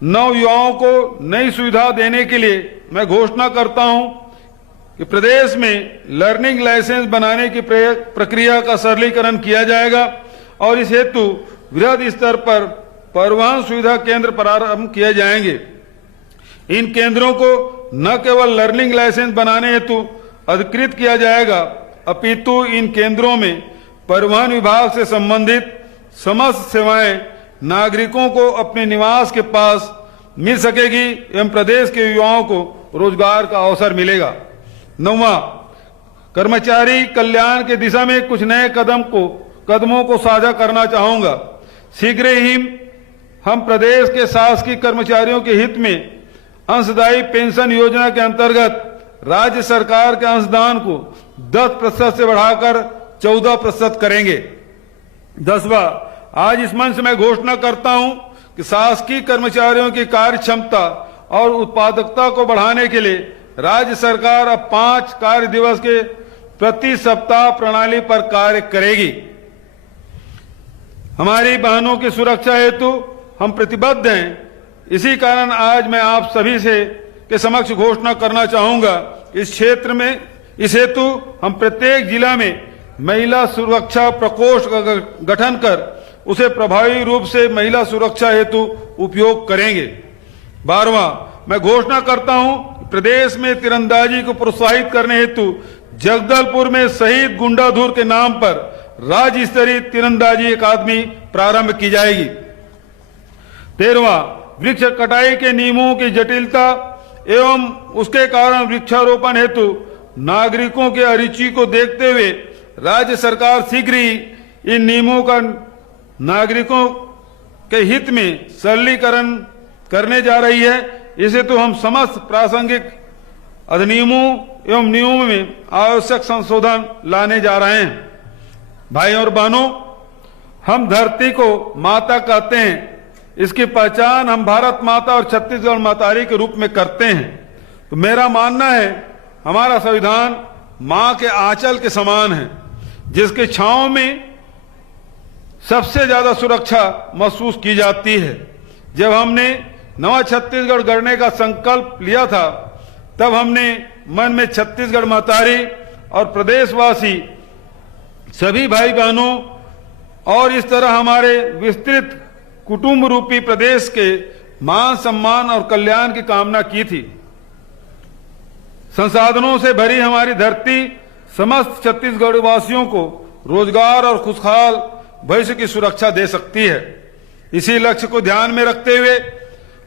नव युवाओं को नई सुविधा देने के लिए मैं घोषणा करता हूं कि प्रदेश में लर्निंग लाइसेंस बनाने की प्रक्रिया का सरलीकरण किया जाएगा और इस हेतु वृहद स्तर पर परिवहन सुविधा केंद्र प्रारंभ किए जाएंगे। इन केंद्रों को न केवल लर्निंग लाइसेंस बनाने हेतु अधिकृत किया जाएगा, अपितु इन केंद्रों में परिवहन विभाग से संबंधित समस्त सेवाएं नागरिकों को अपने निवास के पास मिल सकेगी एवं प्रदेश के युवाओं को रोजगार का अवसर मिलेगा। 9वां, कर्मचारी कल्याण की दिशा में कुछ नए कदमों को साझा करना चाहूंगा। शीघ्र ही हम प्रदेश के शासकीय कर्मचारियों के हित में अंशदायी पेंशन योजना के अंतर्गत राज्य सरकार के अंशदान को 10% से बढ़ाकर 14% करेंगे। 10वां, आज इस मंच से मैं घोषणा करता हूं कि शासकीय कर्मचारियों की कार्य क्षमता और उत्पादकता को बढ़ाने के लिए राज्य सरकार अब 5 कार्य दिवस के प्रति सप्ताह प्रणाली पर कार्य करेगी। हमारी बहनों की सुरक्षा हेतु हम प्रतिबद्ध हैं। इसी कारण आज मैं आप सभी के समक्ष घोषणा करना चाहूंगा, इस क्षेत्र में इस हेतु हम प्रत्येक जिला में महिला सुरक्षा प्रकोष्ठ का गठन कर उसे प्रभावी रूप से महिला सुरक्षा हेतु उपयोग करेंगे। 12वां, मैं घोषणा करता हूं, प्रदेश में तीरंदाजी को प्रोत्साहित करने हेतु जगदलपुर में शहीद गुंडाधुर के नाम पर राज्य स्तरीय तीरंदाजी अकादमी प्रारंभ की जाएगी। 13वां, वृक्ष कटाई के नियमों की जटिलता एवं उसके कारण वृक्षारोपण हेतु नागरिकों के अरुचि को देखते हुए राज्य सरकार शीघ्र ही इन नियमों का नागरिकों के हित में सरलीकरण करने जा रही है। इसे तो हम समस्त प्रासंगिक अधिनियमों एवं नियमों में आवश्यक संशोधन लाने जा रहे हैं। भाइयों और बहनों, हम धरती को माता कहते हैं। इसकी पहचान हम भारत माता और छत्तीसगढ़ मातारी के रूप में करते हैं। तो मेरा मानना है, हमारा संविधान मां के आंचल के समान है, जिसके छांव में सबसे ज्यादा सुरक्षा महसूस की जाती है। जब हमने नवा छत्तीसगढ़ गढ़ने का संकल्प लिया था, तब हमने मन में छत्तीसगढ़ मातारी और प्रदेशवासी सभी भाई बहनों और इस तरह हमारे विस्तृत कुटुंब रूपी प्रदेश के मान सम्मान और कल्याण की कामना की थी। संसाधनों से भरी हमारी धरती समस्त छत्तीसगढ़ वासियों को रोजगार और खुशहाल भविष्य की सुरक्षा दे सकती है। इसी लक्ष्य को ध्यान में रखते हुए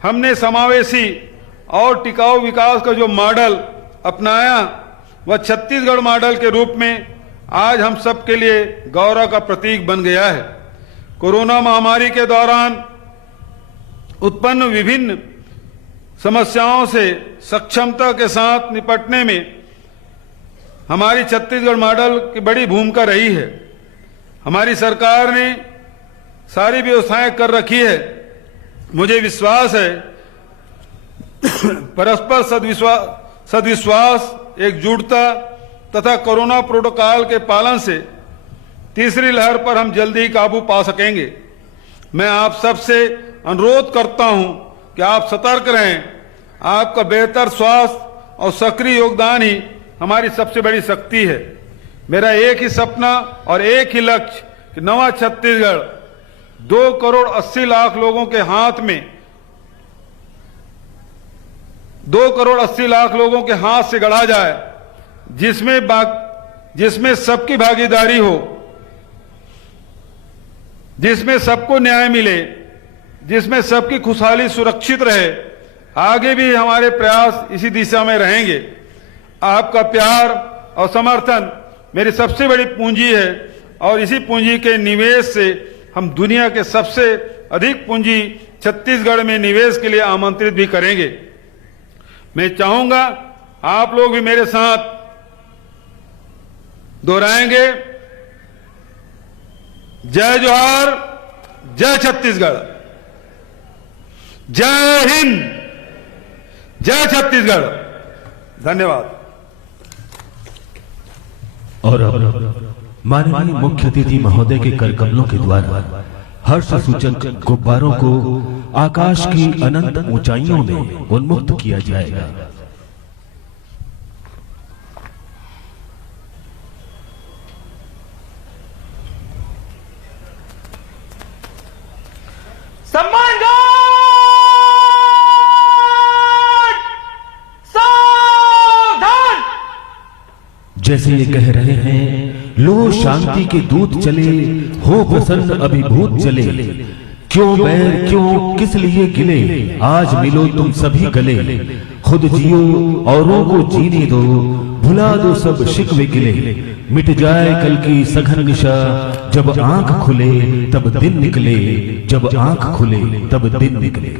हमने समावेशी और टिकाऊ विकास का जो मॉडल अपनाया, वह छत्तीसगढ़ मॉडल के रूप में आज हम सबके लिए गौरव का प्रतीक बन गया है। कोरोना महामारी के दौरान उत्पन्न विभिन्न समस्याओं से सक्षमता के साथ निपटने में हमारी छत्तीसगढ़ मॉडल की बड़ी भूमिका रही है। हमारी सरकार ने सारी व्यवस्थाएं कर रखी है। मुझे विश्वास है, परस्पर सद्विश्वास, एकजुटता तथा कोरोना प्रोटोकॉल के पालन से तीसरी लहर पर हम जल्दी ही काबू पा सकेंगे। मैं आप सबसे अनुरोध करता हूं कि आप सतर्क रहें। आपका बेहतर स्वास्थ्य और सक्रिय योगदान ही हमारी सबसे बड़ी शक्ति है। मेरा एक ही सपना और एक ही लक्ष्य कि नवा छत्तीसगढ़ 2 करोड़ 80 लाख लोगों के हाथ में 2 करोड़ 80 लाख लोगों के हाथ से गढ़ा जाए, जिसमें सबकी भागीदारी हो, जिसमें सबको न्याय मिले, जिसमें सबकी खुशहाली सुरक्षित रहे। आगे भी हमारे प्रयास इसी दिशा में रहेंगे। आपका प्यार और समर्थन मेरी सबसे बड़ी पूंजी है और इसी पूंजी के निवेश से हम दुनिया के सबसे अधिक पूंजी छत्तीसगढ़ में निवेश के लिए आमंत्रित भी करेंगे। मैं चाहूंगा आप लोग भी मेरे साथ दोहराएंगे, जय जोहार, जय छत्तीसगढ़, जय हिंद, जय छत्तीसगढ़। धन्यवाद। और अब माननीय मुख्य अतिथि महोदय के कर कमलों के द्वारा हर्ष सूचक गुब्बारों को आकाश की अनंत ऊंचाइयों में उन्मुक्त किया जाएगा। सम्मान गार्ड सावधान। जैसे ये कह रहे हैं, लो शांति के दूत चले, हो प्रसन्न अभिभूत चले, क्यों बैर क्यों किस लिए गिले, आज मिलो तुम सभी गले, खुद जियो औरों को जीने दो, भुला दो सब शिकवे गिले, मिट जाए कल की सघन निशा, जब आंख खुले तब दिन निकले, जब आंख खुले तब दिन निकले।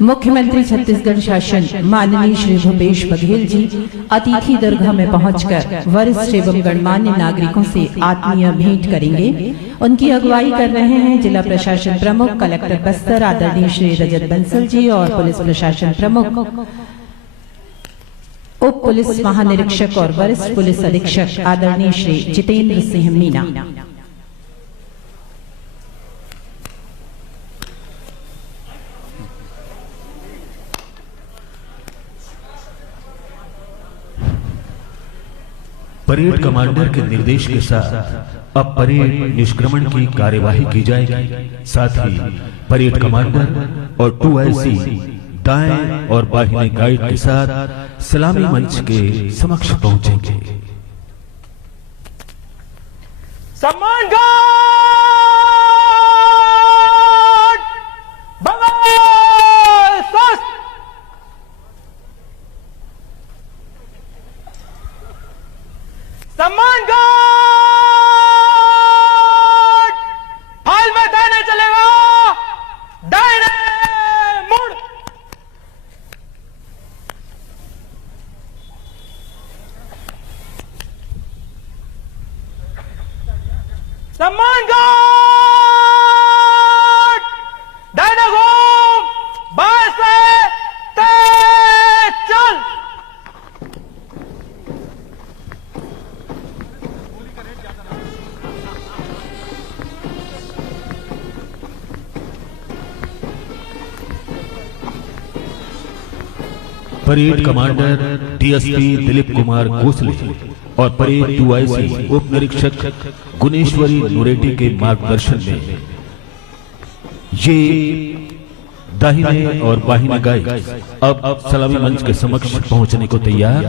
मुख्यमंत्री छत्तीसगढ़ शासन माननीय श्री भूपेश बघेल जी अतिथि दरगाह में पहुंचकर वरिष्ठ एवं गणमान्य नागरिकों से आत्मीय भेंट करेंगे। उनकी अगुवाई कर रहे हैं जिला प्रशासन प्रमुख कलेक्टर बस्तर आदरणीय श्री रजत बंसल जी और पुलिस प्रशासन प्रमुख उप पुलिस महानिरीक्षक और वरिष्ठ पुलिस अधीक्षक आदरणीय श्री जितेंद्र सिंह मीना। परेड कमांडर के निर्देश के साथ अब परेड निष्क्रमण की कार्यवाही की जाएगी। साथ ही परेड कमांडर और 2IC दाएं और बाहिने गाइड के साथ सलामी मंच के समक्ष पहुंचेंगे। सम्मान गार्ड बंगाल स्वस्थ। सम्मान गार्ड हाल में दाहिने चलेगा, दाहिने मुड़। सम्मान गार्ड दाहिने घूम, बाएं से तेज चल। Parade commander DSP Dilip Kumar Kosle और परेड 2IC उप निरीक्षक गुणेश्वरी नुरेटी के मार्गदर्शन में ये दाहिने और बाहिने गाइड अब सलामी मंच के समक्ष पहुंचने को तैयार।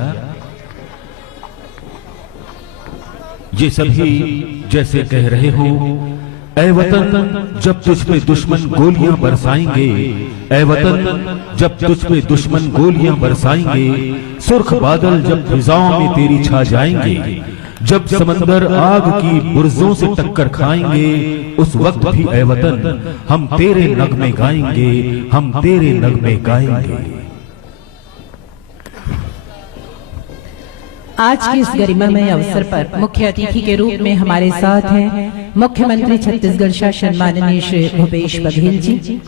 ये सभी जैसे कह रहे हो, ऐ वतन जब तुझ पे दुश्मन गोलियां बरसाएंगे, ऐ वतन जब तुझ पे दुश्मन गोलियां बरसाएंगे, सुर्ख बादल जब फिजाओं में तेरी छा जाएंगे, जब समंदर आग की बुर्जों से टक्कर खाएंगे, उस वक्त भी ऐ वतन हम तेरे नगमे गाएंगे, हम तेरे नगमे गाएंगे। आज के इस गरिमामय अवसर पर मुख्य अतिथि के रूप में हमारे साथ हैं मुख्यमंत्री छत्तीसगढ़ शासन माननीय श्री भूपेश बघेल जी।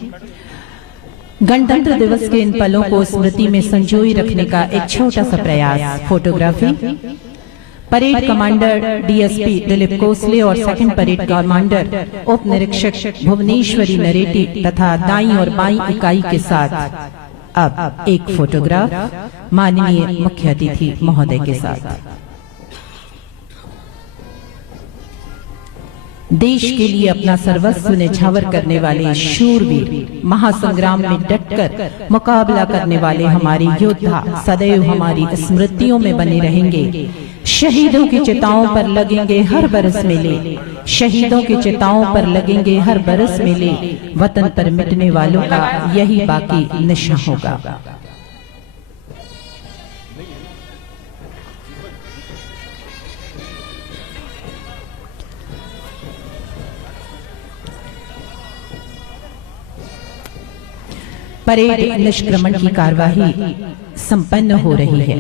गणतंत्र दिवस के इन पलों को स्मृति में संजोए रखने का एक छोटा सा प्रयास, photography. Parade commander DSP Dilip Kosle और सेकंड परेड कमांडर उप निरीक्षक भुवनेश्वरी नरेटी तथा दाईं और बाईं इकाई के साथ अब एक फोटोग्राफ माननीय मुख्य अतिथि महोदय के साथ। देश के लिए अपना सर्वस्व न्यौछावर करने वाले शूरवीर, महासंग्राम में डटकर मुकाबला करने वाले हमारे योद्धा सदैव हमारी स्मृतियों में बने रहेंगे। शहीदों की चिताओं पर लगेंगे हर बरस मेले, शहीदों की चिताओं पर लगेंगे हर बरस मेले, वतन पर मिटने वालों का यही बाकी निशा होगा। परेड निष्क्रमण की कार्यवाही संपन्न हो रही है।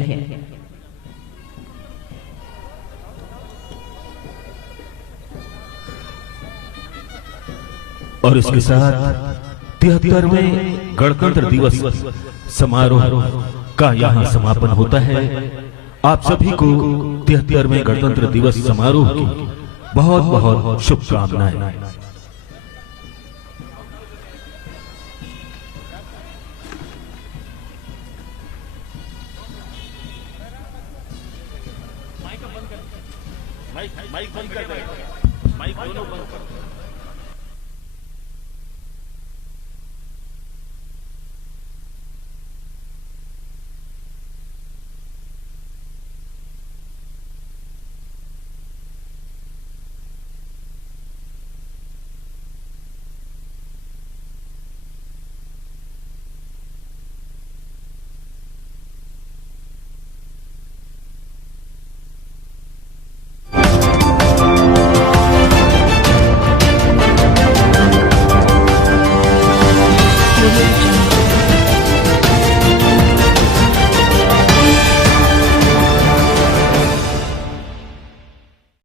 और इसके साथ 73वें गणतंत्र दिवस समारोह का यहाँ समापन होता है। आप सभी को 73वें गणतंत्र दिवस समारोह की बहुत बहुत शुभकामनाएं। माइक बंद कर दे, माइक दोनों बंद कर।